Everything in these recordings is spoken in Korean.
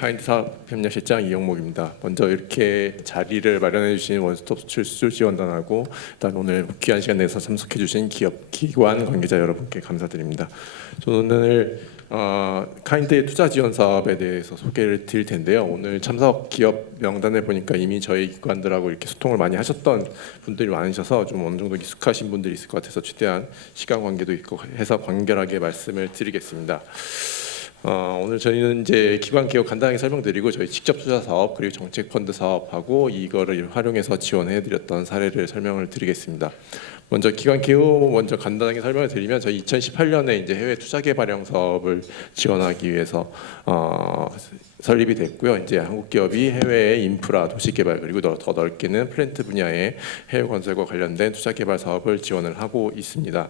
카인드 사업협력실장 이영목입니다. 먼저 이렇게 자리를 마련해 주신 원스톱 출수 지원단하고 일단 오늘 귀한 시간 내서 참석해 주신 기관 관계자 여러분께 감사드립니다. 저는 오늘 카인드의 투자 지원 사업에 대해서 소개를 드릴 텐데요. 오늘 참석 기업 명단을 보니까 이미 저희 기관들하고 이렇게 소통을 많이 하셨던 분들이 많으셔서 좀 어느 정도 익숙하신 분들이 있을 것 같아서 최대한 시간 관계도 있고 해서 간결하게 말씀을 드리겠습니다. 오늘 저희는 이제 기관 개혁 간단하게 설명드리고 저희 직접 투자 사업 그리고 정책 펀드 사업하고 이거를 활용해서 지원해드렸던 사례를 설명을 드리겠습니다. 먼저 기관 개혁 먼저 간단하게 설명을 드리면 저희 2018년에 이제 해외 투자 개발형 사업을 지원하기 위해서 설립이 됐고요. 이제 한국 기업이 해외의 인프라, 도시 개발 그리고 더 넓게는 플랜트 분야의 해외 건설과 관련된 투자 개발 사업을 지원을 하고 있습니다.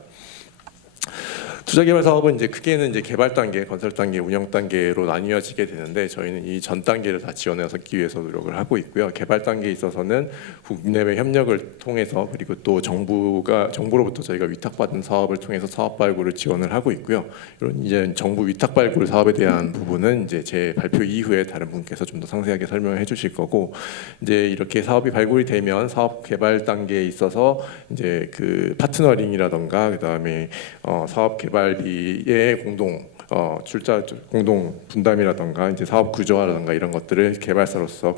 투자 개발 사업은 이제 크게는 이제 개발 단계, 건설 단계, 운영 단계로 나뉘어지게 되는데 저희는 이 전 단계를 다 지원하기 위해서 노력을 하고 있고요. 개발 단계에 있어서는 국내외 협력을 통해서 그리고 또 정부로부터 저희가 위탁받은 사업을 통해서 사업 발굴을 지원을 하고 있고요. 이런 이제 정부 위탁 발굴 사업에 대한 부분은 이제 제 발표 이후에 다른 분께서 좀 더 상세하게 설명해 주실 거고, 이제 이렇게 사업이 발굴이 되면 사업 개발 단계에 있어서 이제 그 파트너링이라던가 그다음에 사업 개발비의 공동 분담이라던가 이제 사업 구조화라던가 이런 것들을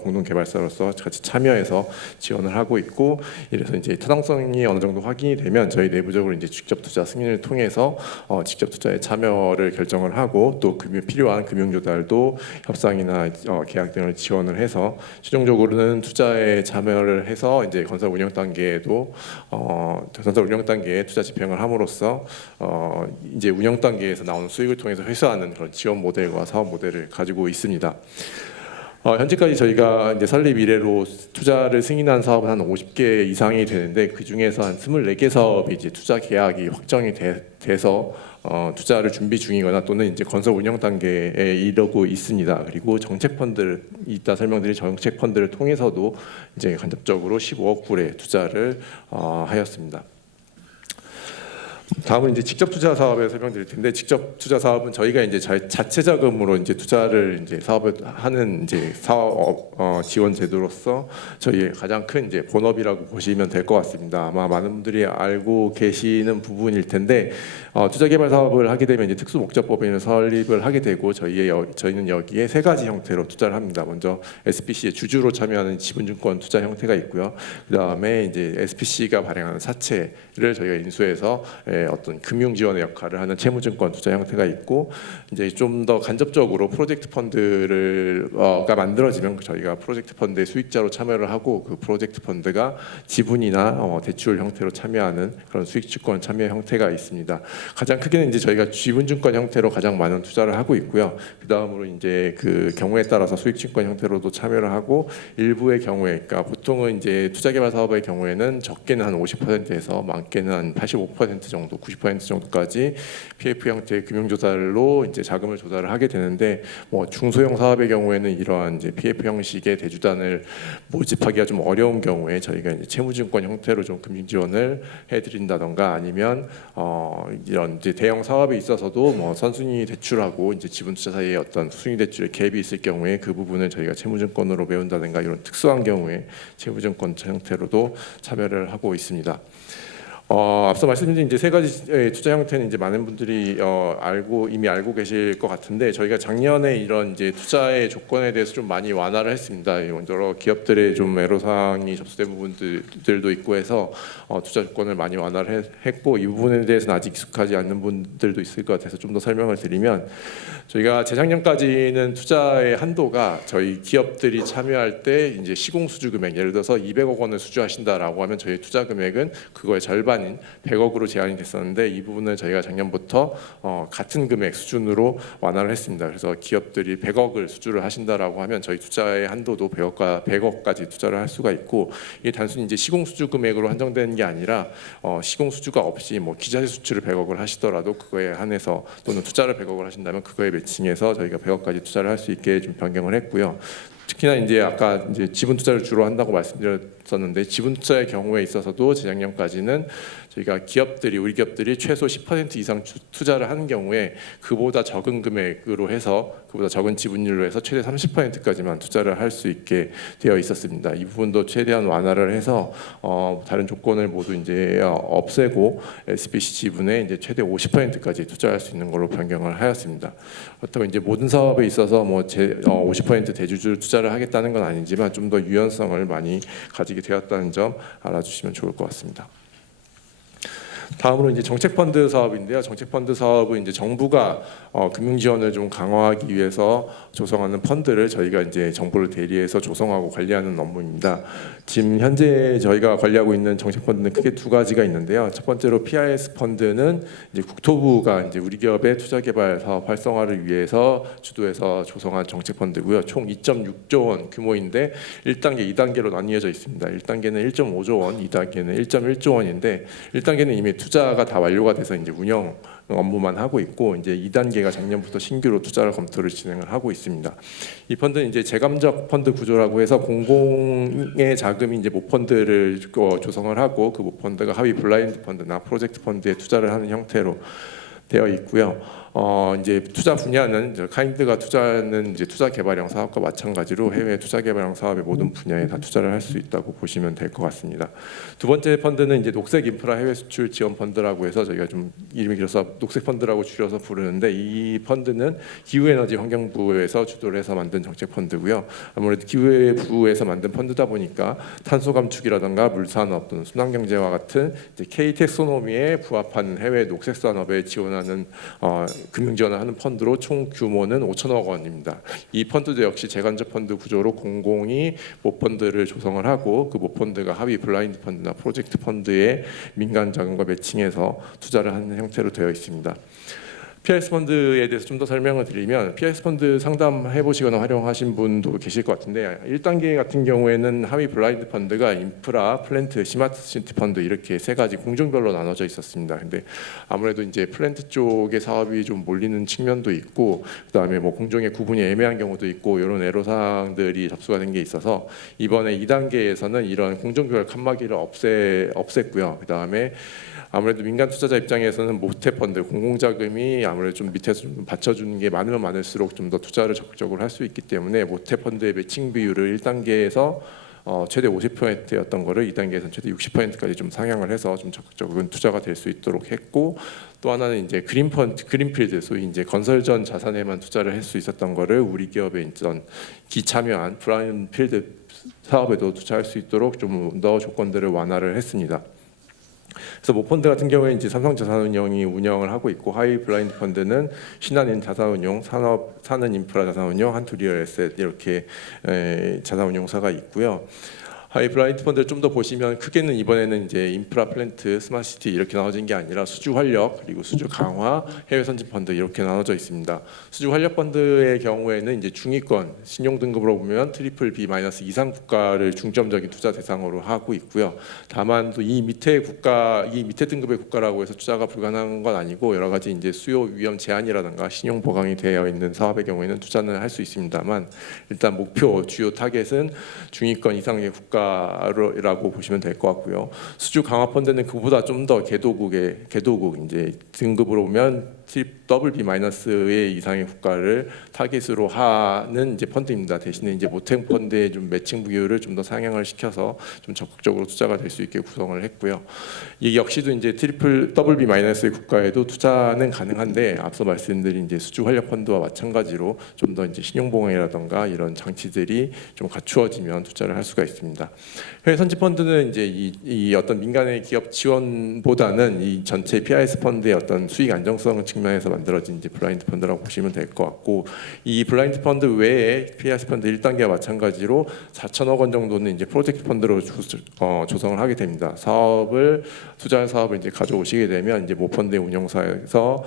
공동 개발사로서 같이 참여해서 지원을 하고 있고, 이래서 이제 타당성이 어느 정도 확인이 되면 저희 내부적으로 이제 직접 투자 승인을 통해서 직접 투자에 참여를 결정을 하고 또 필요한 금융 조달도 협상이나 계약 등을 지원을 해서 최종적으로는 투자에 참여를 해서 이제 건설 운영 단계에도 건설 운영 단계에 투자 집행을 함으로써 이제 운영 단계에서 나오는 수익을 통해서 회수하는 그런 지원 모델과 사업 모델을 가지고 있습니다. 현재까지 저희가 이제 설립 이래로 투자를 승인한 사업은 한 50개 이상이 되는데 그 중에서 한 24개 사업이 이제 투자 계약이 확정이 돼서 투자를 준비 중이거나 또는 이제 건설 운영 단계에 이르고 있습니다. 그리고 정책 펀드를 이따 설명드릴 정책 펀드를 통해서도 이제 간접적으로 15억 불의 투자를 하였습니다. 다음은 이제 직접 투자 사업에 설명드릴 텐데, 직접 투자 사업은 저희가 이제 자체 자금으로 이제 투자를 이제 사업을 하는 이제 사업 지원 제도로서 저희의 가장 큰 이제 본업이라고 보시면 될 것 같습니다. 아마 많은 분들이 알고 계시는 부분일 텐데, 투자 개발 사업을 하게 되면 이제 특수 목적법인을 설립을 하게 되고 저희는 여기에 세 가지 형태로 투자를 합니다. 먼저 SPC의 주주로 참여하는 지분증권 투자 형태가 있고요. 그다음에 이제 SPC가 발행하는 사채를 저희가 인수해서 어떤 금융 지원의 역할을 하는 채무증권 투자 형태가 있고, 이제 좀 더 간접적으로 프로젝트 펀드가 만들어지면 저희가 프로젝트 펀드의 수익자로 참여를 하고 그 프로젝트 펀드가 지분이나 대출 형태로 참여하는 그런 수익증권 참여 형태가 있습니다. 가장 크게는 이제 저희가 지분증권 형태로 가장 많은 투자를 하고 있고요. 그 다음으로 이제 그 경우에 따라서 수익증권 형태로도 참여를 하고, 일부의 경우에, 그러니까 보통은 이제 투자개발 사업의 경우에는 적게는 한 50%에서 많게는 한 85% 정도, 90% 정도까지 PF 형태의 금융조달로 이제 자금을 조달을 하게 되는데, 중소형 사업의 경우에는 이러한 이제 PF 형식의 대주단을 모집하기가 좀 어려운 경우에 저희가 이제 채무증권 형태로 좀 금융 지원을 해드린다던가, 아니면 이런 이제 대형 사업에 있어서도 선순위 대출하고 이제 지분 투자 사이에 어떤 순위 대출의 갭이 있을 경우에 그 부분을 저희가 채무증권으로 메운다든가 이런 특수한 경우에 채무증권 형태로도 참여를 하고 있습니다. 앞서 말씀드린 이제 세 가지 투자 형태는 이제 많은 분들이 이미 알고 계실 것 같은데, 저희가 작년에 이런 이제 투자의 조건에 대해서 좀 많이 완화를 했습니다. 여러 기업들의 좀 애로사항이 접수된 부분들도 있고 해서 투자 조건을 많이 완화를 했고, 이 부분에 대해서는 아직 익숙하지 않는 분들도 있을 것 같아서 좀 더 설명을 드리면, 저희가 재작년까지는 투자의 한도가 저희 기업들이 참여할 때 이제 시공 수주 금액, 예를 들어서 200억 원을 수주하신다라고 하면 저희 투자 금액은 그거의 절반인 100억으로 제한이 됐었는데, 이 부분을 저희가 작년부터 같은 금액 수준으로 완화를 했습니다. 그래서 기업들이 100억을 수주를 하신다라고 하면 저희 투자의 한도도 100억까지 투자를 할 수가 있고, 이게 단순히 이제 시공 수주 금액으로 한정되는 게 아니라 시공 수주가 없이 기자재 수출을 100억을 하시더라도 그거에 한해서, 또는 투자를 100억을 하신다면 그거에 매칭해서 저희가 100억까지 투자를 할 수 있게 좀 변경을 했고요. 특히나 이제 아까 이제 지분 투자를 주로 한다고 말씀드렸었는데, 지분 투자의 경우에 있어서도 재작년까지는 저희가 우리 기업들이 최소 10% 이상 투자를 하는 경우에 그보다 적은 금액으로 해서 그보다 적은 지분율로 해서 최대 30%까지만 투자를 할 수 있게 되어 있었습니다. 이 부분도 최대한 완화를 해서 다른 조건을 모두 이제 없애고 SBC 지분에 이제 최대 50%까지 투자할 수 있는 걸로 변경을 하였습니다. 그렇다고 이제 모든 사업에 있어서 50% 대주주 투자를 하겠다는 건 아니지만 좀 더 유연성을 많이 가지게 되었다는 점 알아주시면 좋을 것 같습니다. 다음으로 이제 정책펀드 사업인데요. 정책펀드 사업은 이제 정부가 금융 지원을 좀 강화하기 위해서 조성하는 펀드를 저희가 이제 정부를 대리해서 조성하고 관리하는 업무입니다. 지금 현재 저희가 관리하고 있는 정책펀드는 크게 두 가지가 있는데요. 첫 번째로 PIS 펀드는 이제 국토부가 이제 우리 기업의 투자개발 사업 활성화를 위해서 주도해서 조성한 정책펀드고요. 총 2.6조 원 규모인데 1단계, 2단계로 나뉘어져 있습니다. 1단계는 1.5조 원, 2단계는 1.1조 원인데 1단계는 이미 투자가 다 완료가 돼서 이제 운영 업무만 하고 있고 이제 2단계가 작년부터 신규로 투자를 검토를 진행을 하고 있습니다. 이 펀드는 이제 재감적 펀드 구조라고 해서 공공의 자금이 이제 모펀드를 조성을 하고 그 모펀드가 하위 블라인드 펀드나 프로젝트 펀드에 투자를 하는 형태로 되어 있고요. 이제 투자 분야는 카인드가 투자하는 이제 투자 개발형 사업과 마찬가지로 해외 투자 개발형 사업의 모든 분야에 다 투자를 할 수 있다고 보시면 될 것 같습니다. 두 번째 펀드는 이제 녹색 인프라 해외 수출 지원 펀드라고 해서 저희가 좀 이름이 길어서 녹색 펀드라고 줄여서 부르는데 이 펀드는 기후에너지 환경부에서 주도를 해서 만든 정책 펀드고요. 아무래도 기후부에서 만든 펀드다 보니까 탄소 감축이라든가 물산업 또는 순환경제와 같은 이제 K 텍소노미에 부합한 해외 녹색 산업에 지원하는 금융 지원을 하는 펀드로 총 규모는 5천억 원입니다. 이 펀드도 역시 재간접 펀드 구조로 공공이 모펀드를 조성을 하고 그 모펀드가 하위 블라인드 펀드나 프로젝트 펀드의 민간 자금과 매칭해서 투자를 하는 형태로 되어 있습니다. PIS 펀드에 대해서 좀 더 설명을 드리면 PIS 펀드 상담해 보시거나 활용하신 분도 계실 것 같은데 1단계 같은 경우에는 하위 블라인드 펀드가 인프라, 플랜트, 스마트 시티 펀드 이렇게 세 가지 공종별로 나눠져 있었습니다. 근데 아무래도 이제 플랜트 쪽의 사업이 좀 몰리는 측면도 있고 그다음에 뭐 공종의 구분이 애매한 경우도 있고 이런 애로사항들이 접수가 된 게 있어서 이번에 2단계에서는 이런 공종별 칸막이를 없앴고요. 그다음에 아무래도 민간 투자자 입장에서는 모태 펀드 공공자금이 아무래도 좀 밑에서 좀 받쳐주는 게 많으면 많을수록 좀 더 투자를 적극적으로 할 수 있기 때문에 모태 펀드의 매칭 비율을 1단계에서 최대 50%였던 거를 2단계에서는 최대 60%까지 좀 상향을 해서 좀 적극적인 투자가 될 수 있도록 했고 또 하나는 이제 그린필드 소위 이제 건설전 자산에만 투자를 할 수 있었던 거를 우리 기업에 있던 기참여한 브라운필드 사업에도 투자할 수 있도록 좀 더 조건들을 완화를 했습니다. 그래서 모펀드 같은 경우에 이제 삼성자산운용이 운영을 하고 있고 하이 블라인드 펀드는 신한인 자산운용, 산은 인프라 자산운용, 한투리얼에셋 이렇게 자산운용사가 있고요. 하이 블라인드 펀드를 좀 더 보시면 크게는 이번에는 이제 인프라 플랜트, 스마트시티 이렇게 나눠진 게 아니라 수주 활력 그리고 수주 강화, 해외 선진 펀드 이렇게 나눠져 있습니다. 수주 활력 펀드의 경우에는 이제 중위권 신용 등급으로 보면 트리플 B- 이상 국가를 중점적인 투자 대상으로 하고 있고요. 다만 또 이 밑에 등급의 국가라고 해서 투자가 불가능한 건 아니고 여러 가지 이제 수요 위험 제한이라든가 신용 보강이 되어 있는 사업의 경우에는 투자는 할 수 있습니다만 일단 목표 주요 타겟은 중위권 이상의 국가 라고 보시면 될 것 같고요. 수주 강화 펀드는 그보다 좀 더 개도국 이제 등급으로 보면 BB- 이상의 국가를 타깃으로 하는 이제 펀드입니다. 대신에 이제 모탱 펀드의 좀 매칭 비율을 좀 더 상향을 시켜서 좀 적극적으로 투자가 될 수 있게 구성을 했고요. 이 역시도 이제 BB- 국가에도 투자는 가능한데 앞서 말씀드린 이제 수주 활력 펀드와 마찬가지로 좀 더 이제 신용 보강이라든가 이런 장치들이 좀 갖추어지면 투자를 할 수가 있습니다. 해외 선지 펀드는 이제 이 어떤 민간의 기업 지원보다는 이 전체 PIS 펀드의 어떤 수익 안정성 측면에서 만들어진 이제 블라인드 펀드라고 보시면 될 것 같고 이 블라인드 펀드 외에 PIS 펀드 1단계와 마찬가지로 4천억 원 정도는 이제 프로젝트 펀드로 조성을 하게 됩니다. 투자 사업을 이제 가져오시게 되면 이제 모 펀드의 운영사에서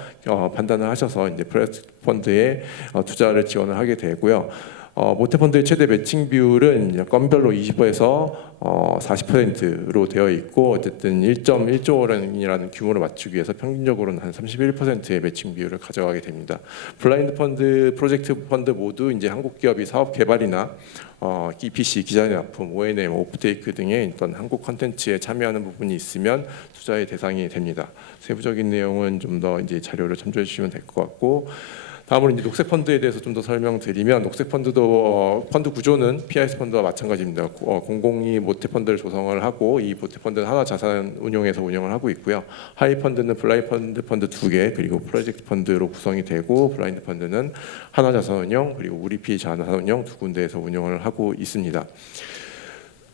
판단을 하셔서 이제 프로젝트 펀드에 투자를 지원을 하게 되고요. 모태펀드의 최대 매칭 비율은 건별로 20%에서 40%로 되어 있고 어쨌든 1.1조 원이라는 규모를 맞추기 위해서 평균적으로는 한 31%의 매칭 비율을 가져가게 됩니다. 블라인드 펀드, 프로젝트 펀드 모두 이제 한국 기업이 사업 개발이나 EPC, 기자재 납품, O&M, 오프테이크 등의 어떤 한국 컨텐츠에 참여하는 부분이 있으면 투자의 대상이 됩니다. 세부적인 내용은 좀 더 이제 자료를 참조해 주시면 될 것 같고. 다음으로 이제 녹색 펀드에 대해서 좀 더 설명드리면 녹색 펀드도 펀드 구조는 PIS 펀드와 마찬가지입니다. 공공이 모태 펀드를 조성을 하고 이 모태 펀드는 하나 자산 운용에서 운영을 하고 있고요. 하이 펀드는 블라인드 펀드 2개 그리고 프로젝트 펀드로 구성이 되고 블라인드 펀드는 하나 자산 운용 그리고 우리피 자산 운용 두 군데에서 운영을 하고 있습니다.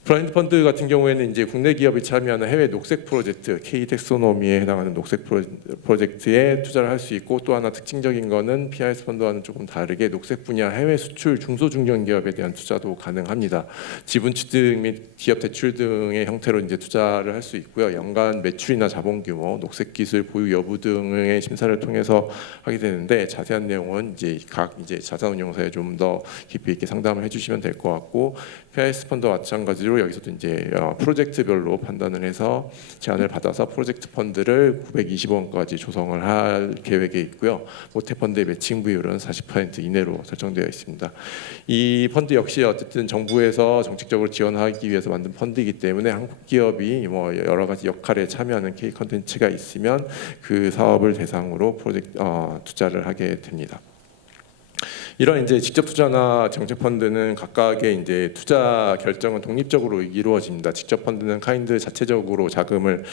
블라인드 펀드 같은 경우에는 이제 국내 기업이 참여하는 해외 녹색 프로젝트, K 텍소노미에 해당하는 녹색 프로젝트에 투자를 할 수 있고 또 하나 특징적인 거는 PIS 펀드와는 조금 다르게 녹색 분야 해외 수출 중소중견 기업에 대한 투자도 가능합니다. 지분 취득 및 기업 대출 등의 형태로 이제 투자를 할 수 있고요. 연간 매출이나 자본 규모, 녹색 기술 보유 여부 등의 심사를 통해서 하게 되는데 자세한 내용은 이제 각 이제 자산운용사에 좀 더 깊이 있게 상담을 해주시면 될 것 같고. PIS 펀드와 마찬가지로 여기서도 이제 프로젝트별로 판단을 해서 제안을 받아서 프로젝트 펀드를 920원까지 조성을 할 계획에 있고요. 모태 펀드의 매칭 비율은 40% 이내로 설정되어 있습니다. 이 펀드 역시 어쨌든 정부에서 정책적으로 지원하기 위해서 만든 펀드이기 때문에 한국 기업이 뭐 여러 가지 역할에 참여하는 K 컨텐츠가 있으면 그 사업을 대상으로 투자를 하게 됩니다. 이런 이제 직접 투자나 정책 펀드는 각각의 이제 투자 결정은 독립적으로 이루어집니다. 직접 펀드는 카인드 자체적으로 자금을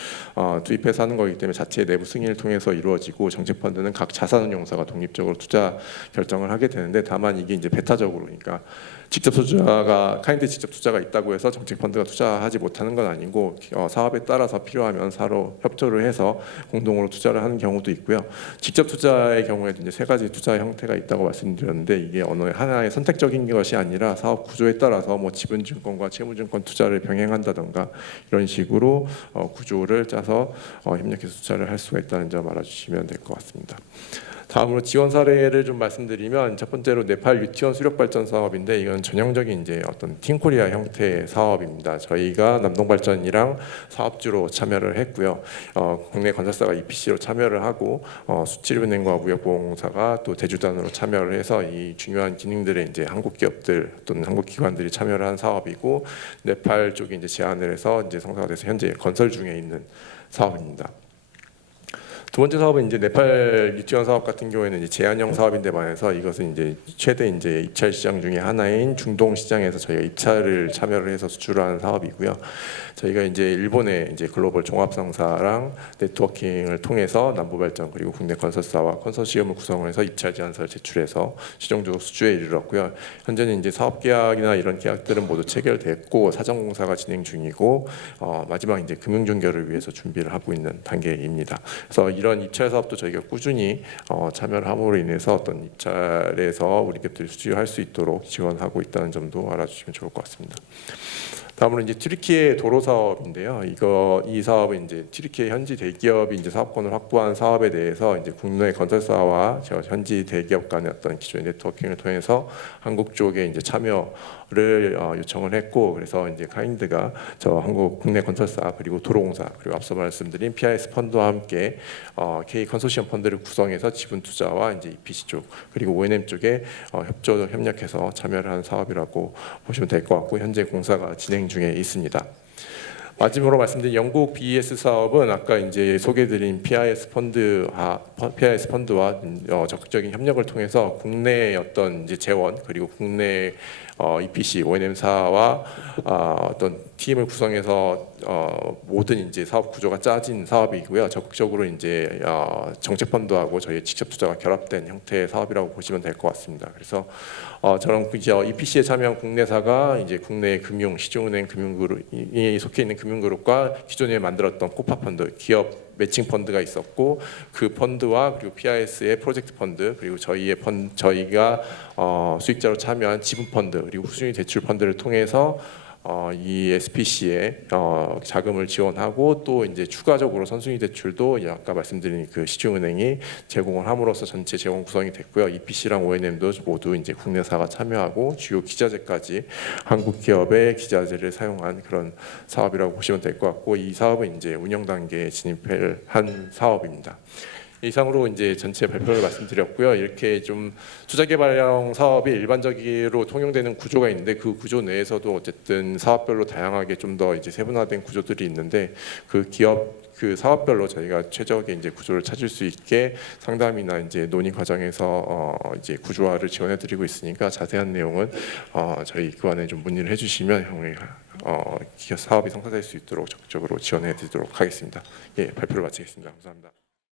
투입해서 하는 거기 때문에 자체 내부 승인을 통해서 이루어지고 정책 펀드는 각 자산운용사가 독립적으로 투자 결정을 하게 되는데 다만 이게 이제 배타적으로 그러니까 직접 투자가 카인드 직접 투자가 있다고 해서 정책 펀드가 투자하지 못하는 건 아니고 사업에 따라서 필요하면 서로 협조를 해서 공동으로 투자를 하는 경우도 있고요. 직접 투자의 경우에도 이제 세 가지 투자 형태가 있다고 말씀드렸는데 이게 어느 하나의 선택적인 것이 아니라 사업 구조에 따라서 뭐 지분증권과 채무증권 투자를 병행한다던가 이런 식으로 구조를 짜서 협력해서 투자를 할 수가 있다는 점 알아주시면 될 것 같습니다. 다음으로 지원 사례를 좀 말씀드리면 첫 번째로 네팔 유티원 수력 발전 사업인데 이건 전형적인 이제 어떤 팀코리아 형태의 사업입니다. 저희가 남동발전이랑 사업주로 참여를 했고요. 국내 건설사가 EPC로 참여를 하고 수출은행과 무역보험사가 또 대주단으로 참여를 해서 이 중요한 기능들에 이제 한국 기업들 또는 한국 기관들이 참여를 한 사업이고 네팔 쪽이 이제 제안을 해서 이제 성사가 돼서 현재 건설 중에 있는 사업입니다. 두 번째 사업은 이제 네팔 유치원 사업 같은 경우에는 이제 제한형 사업인데 반해서 이것은 이제 최대 이제 입찰 시장 중에 하나인 중동 시장에서 저희가 입찰을 참여를 해서 수출하는 사업이고요. 저희가 이제 일본의 이제 글로벌 종합상사랑 네트워킹을 통해서 남부발전 그리고 국내 건설사와 컨소시엄을 구성해서 입찰 제안서를 제출해서 최종적으로 수주에 이르렀고요. 현재는 이제 사업 계약이나 이런 계약들은 모두 체결됐고 사전 공사가 진행 중이고 마지막 이제 금융 종결을 위해서 준비를 하고 있는 단계입니다. 그래서 이런 입찰 사업도 저희가 꾸준히 참여를 함으로 인해서 어떤 입찰에서 우리 기업들이 수주할 수 있도록 지원하고 있다는 점도 알아주시면 좋을 것 같습니다. 다음으로 이제 튀르키예 도로 사업인데요. 이 사업은 이제 튀르키예 현지 대기업이 이제 사업권을 확보한 사업에 대해서 이제 국내 건설사와 현지 대기업 간의 어떤 기존의 네트워킹을 통해서 한국 쪽에 이제 참여를 요청을 했고 그래서 이제 카인드가 저 한국 국내 건설사 그리고 도로공사 그리고 앞서 말씀드린 PIS 펀드와 함께 K 컨소시엄 펀드를 구성해서 지분 투자와 이제 EPC 쪽 그리고 O&M 쪽에 협력해서 참여를 한 사업이라고 보시면 될 것 같고 현재 공사가 진행 중에 있습니다. 마지막으로 말씀드린 영국 BES 사업은 아까 이제 소개드린 PIS 펀드와 적극적인 협력을 통해서 국내 어떤 이제 재원 그리고 국내 EPC, O&M사와 어떤 팀을 구성해서 모든 이제 사업 구조가 짜진 사업이고요. 적극적으로 이제 정책 펀드하고 저희 직접 투자가 결합된 형태의 사업이라고 보시면 될 것 같습니다. 그래서 저런 EPC에 참여한 국내사가 이제 국내 금융, 시중은행 금융그룹이 속해 있는 금융그룹과 기존에 만들었던 코파 펀드, 기업 매칭 펀드가 있었고 그 펀드와 그리고 PIS의 프로젝트 펀드 그리고 저희가 수익자로 참여한 지분 펀드 그리고 수준이 대출 펀드를 통해서 이 SPC에 자금을 지원하고 또 이제 추가적으로 선순위 대출도 아까 말씀드린 그 시중은행이 제공을 함으로써 전체 제공 구성이 됐고요. EPC랑 O&M도 모두 이제 국내사가 참여하고 주요 기자재까지 한국 기업의 기자재를 사용한 그런 사업이라고 보시면 될 것 같고, 이 사업은 이제 운영 단계에 진입을 한 사업입니다. 이상으로 이제 전체 발표를 말씀드렸고요. 이렇게 좀 투자개발형 사업이 일반적으로 통용되는 구조가 있는데, 그 구조 내에서도 어쨌든 사업별로 다양하게 좀 더 이제 세분화된 구조들이 있는데, 그 기업 그 사업별로 저희가 최적의 이제 구조를 찾을 수 있게 상담이나 이제 논의 과정에서 이제 구조화를 지원해드리고 있으니까, 자세한 내용은 저희 기관에 좀 문의를 해주시면 기업 사업이 성사될 수 있도록 적극적으로 지원해드리도록 하겠습니다. 예, 발표를 마치겠습니다. 감사합니다.